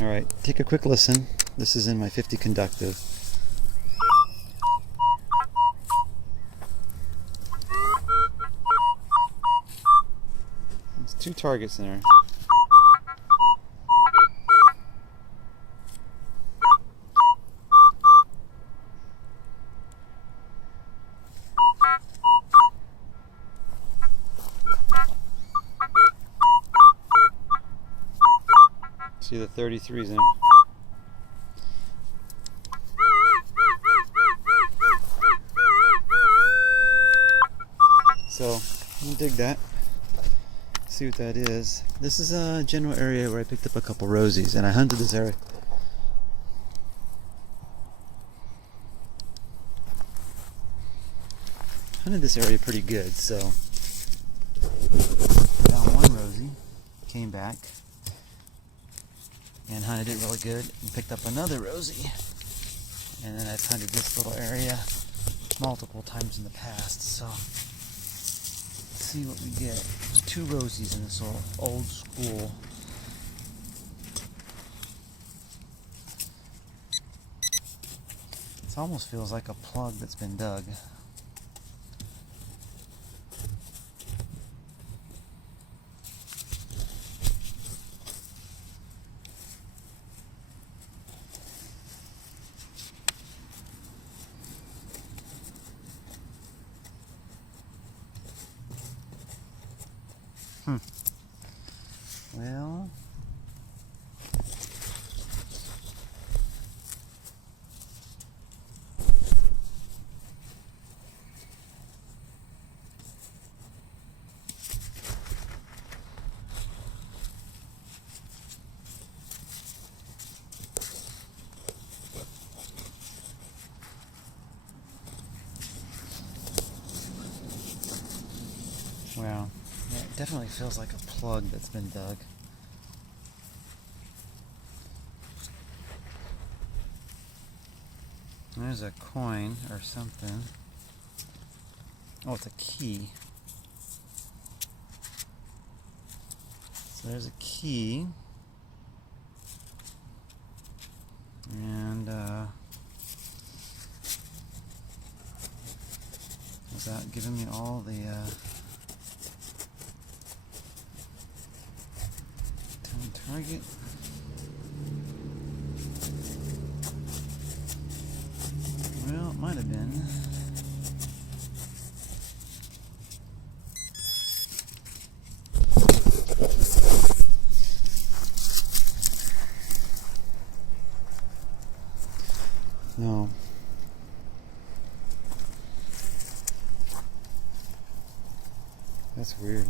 Alright, take a quick listen. This is in my 50 conductive. There's two targets in there. See the 33s in there. So, we'll dig that. See what that is. This is a general area where I picked up a couple rosies, and I hunted this area. Hunted this area pretty good, so found one rosie, came back, and hunted it really good, and picked up another rosie, and then I've hunted this little area multiple times in the past, so let's see what we get. There's two rosies in this old school. It almost feels like a plug that's been dug. Well, wow. Yeah, it definitely feels like a plug that's been dug. There's a coin or something. Oh, it's a key. So there's a key. And without giving me all the target. Well, it might have been. No. That's weird.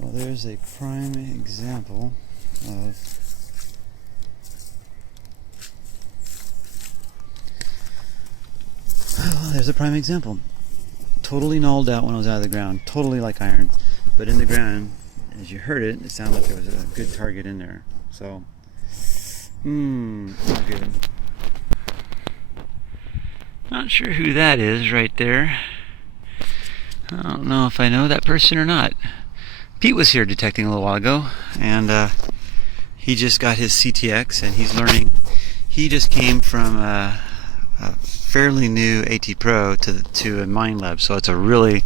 Well, there's a prime example of there's a prime example. Totally nulled out when I was out of the ground. Totally like iron. But in the ground, as you heard it, it sounded like there was a good target in there. So, not good. Not sure who that is right there. I don't know if I know that person or not. Pete was here detecting a little while ago, and he just got his CTX, and he's learning. He just came from a fairly new AT Pro to a mine lab, so it's a really,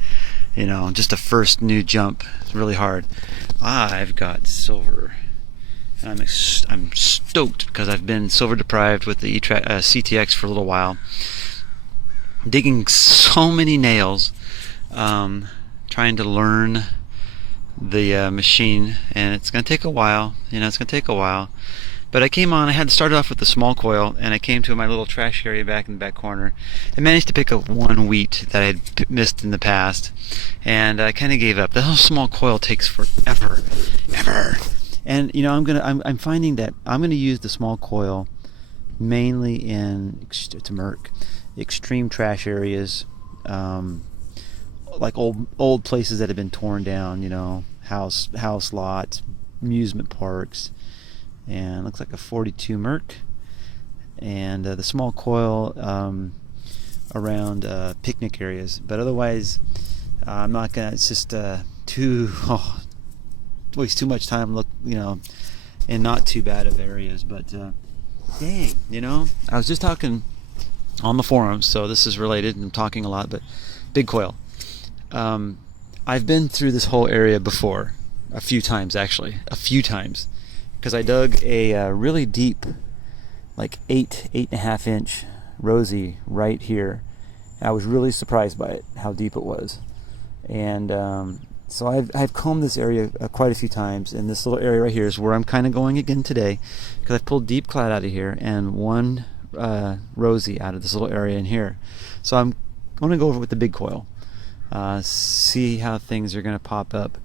just a first new jump. It's really hard. I've got silver, and I'm stoked because I've been silver deprived with the e-trac CTX for a little while, digging so many nails, trying to learn the machine, and it's going to take a while. It's going to take a while. But I came on, I had started off with the small coil, and I came to my little trash area back in the back corner. I managed to pick up one wheat that I had missed in the past, and I kind of gave up. The whole small coil takes forever, ever. And I'm finding that I'm gonna use the small coil mainly in extreme trash areas, like old places that have been torn down. House lots, amusement parks. and looks like a 42 Merc, and the small coil around picnic areas. But otherwise, I'm not gonna. It's just waste too much time. Look, in not too bad of areas. But dang, I was just talking on the forums, so this is related. I'm talking a lot, but big coil. I've been through this whole area before, a few times, because I dug a really deep, like 8.5 inch rosy right here. I was really surprised by it, how deep it was. And so I've combed this area quite a few times, and this little area right here is where I'm kind of going again today, because I've pulled deep clad out of here and one rosy out of this little area in here. So I'm going to go over with the big coil, see how things are going to pop up.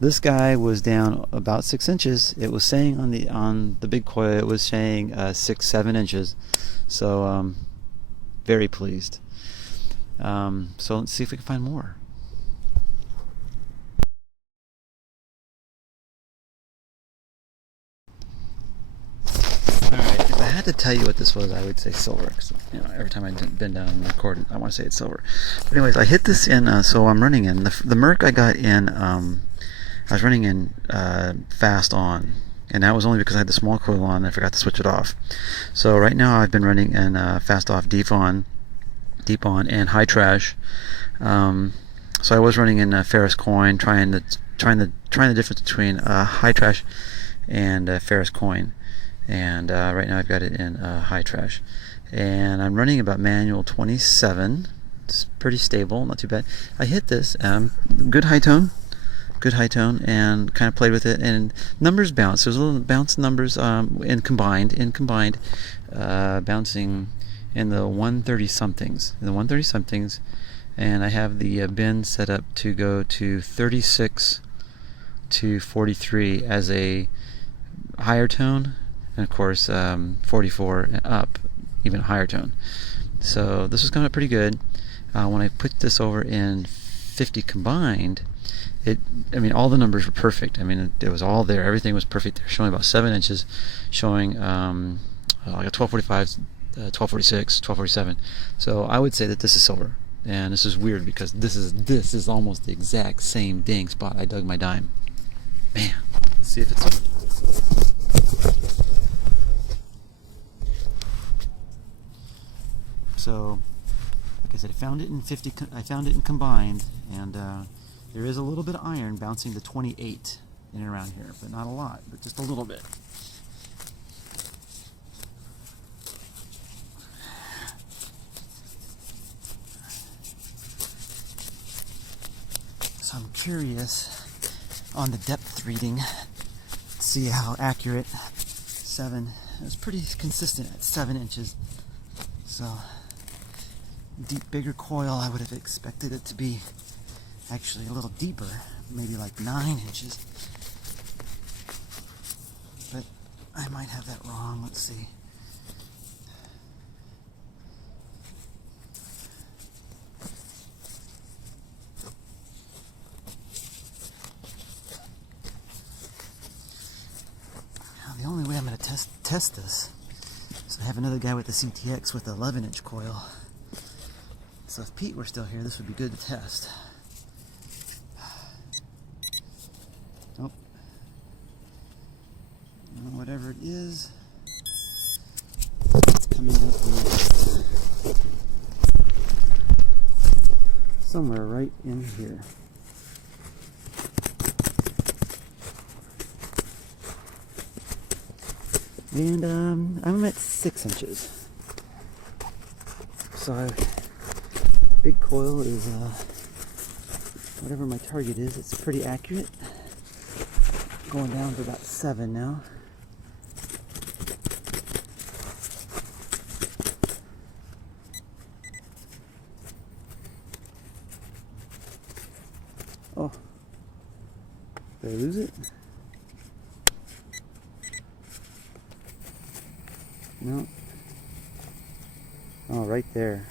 This guy was down about 6 inches. It was saying on the big coil, it was saying 6-7 inches. So very pleased. So let's see if we can find more. Alright, if I had to tell you what this was, I would say silver. Cause, every time I've been down and recorded, I want to say it's silver. But anyways, I hit this in, so I'm running in. The Merc I got in, I was running in fast on. And that was only because I had the small coil on and I forgot to switch it off. So right now I've been running in fast off, deep on, and high trash. So I was running in Ferrous Coin, trying the difference between high trash and Ferrous Coin. And right now I've got it in high trash, and I'm running about manual 27. It's pretty stable, not too bad. I hit this good high tone, and kind of played with it, and numbers bounce. There's a little bounce numbers in combined bouncing in the 130 somethings, and I have the bin set up to go to 36 to 43 as a higher tone. And of course 44 and up, even higher tone. So this was coming up pretty good. When I put this over in 50 combined, all the numbers were perfect. It was all there. Everything was perfect. They're showing about 7 inches, showing like a 1245, 1246, 1247. So I would say that this is silver. And this is weird because this is almost the exact same dang spot I dug my dime. Man, let's see if it's silver. So, like I said, I found it in 50. I found it in combined, and there is a little bit of iron bouncing to 28 in and around here, but not a lot, but just a little bit. So I'm curious on the depth reading to see how accurate. 7. It was pretty consistent at 7 inches. So. Deep, bigger coil, I would have expected it to be actually a little deeper, maybe like 9 inches. But I might have that wrong. Let's see. Now, the only way I'm going to test this is I have another guy with the CTX with the 11-inch coil. So if Pete were still here, this would be good to test. Nope. Whatever it is, it's coming up with somewhere right in here. And I'm at 6 inches. So big coil is whatever my target is. It's pretty accurate. Going down to about 7 now. Oh, did I lose it? No. Oh, right there.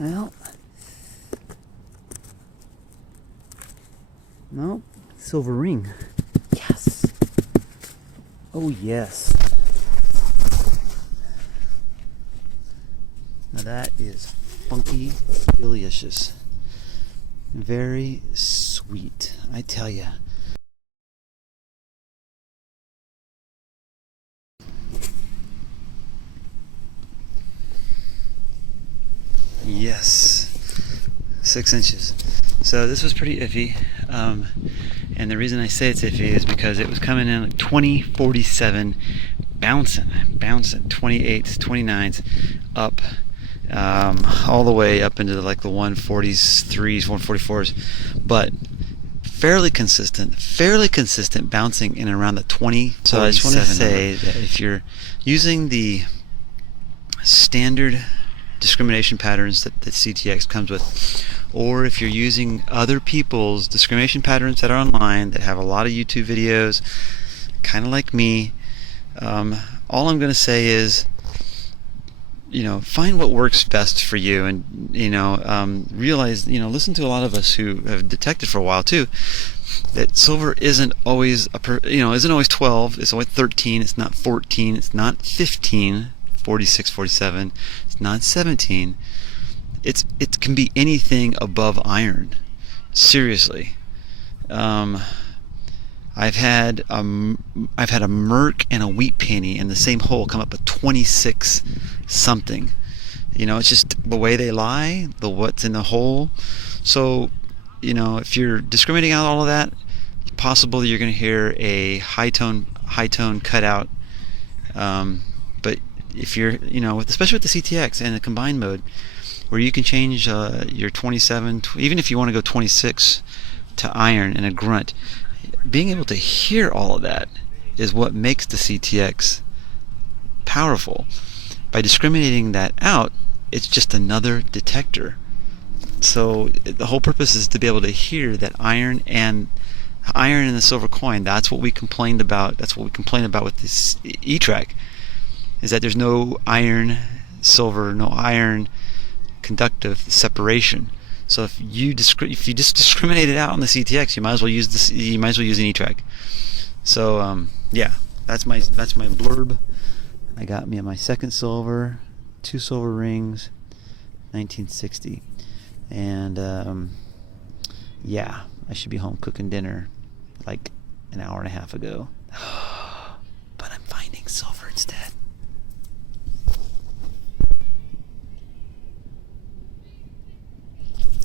Well, no, silver ring. Yes. Oh yes. Now that is funky, delicious. Very sweet, I tell ya. Yes, 6 inches. So this was pretty iffy, and the reason I say it's iffy is because it was coming in like 2047, bouncing 28s, 29s, up, all the way up into like the 143s, 144s, but fairly consistent, bouncing in around the 20. So I just want to say that if you're using the standard discrimination patterns that CTX comes with, or if you're using other people's discrimination patterns that are online that have a lot of YouTube videos, kind of like me, all I'm going to say is, find what works best for you, and realize, listen to a lot of us who have detected for a while too, that silver isn't always isn't always 12. It's always 13. It's not 14. It's not 15. 46, 47. It's not 17. It can be anything above iron. Seriously. I've had a Merc and a wheat penny in the same hole come up with 26 something. It's just the way they lie, what's in the hole. So, if you're discriminating out all of that, it's possible that you're going to hear a high tone cutout. But if you're, especially with the CTX and the combined mode, where you can change your 27, even if you want to go 26 to iron and a grunt, being able to hear all of that is what makes the CTX powerful. By discriminating that out, it's just another detector. So the whole purpose is to be able to hear that iron and the silver coin. That's what we complained about. That's what we complain about with this e-trac, is that there's no iron silver, no iron conductive separation. So if you just discriminate it out on the CTX, you might as well use an e-trac. So yeah, that's my blurb. I got me my second silver, 2 silver rings, 1960, and yeah, I should be home cooking dinner like an hour and a half ago. But I'm finding silver instead.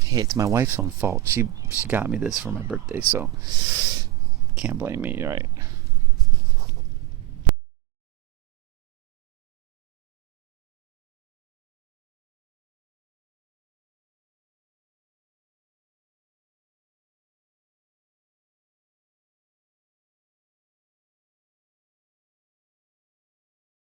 Hey, it's my wife's own fault. She got me this for my birthday, so can't blame me, right?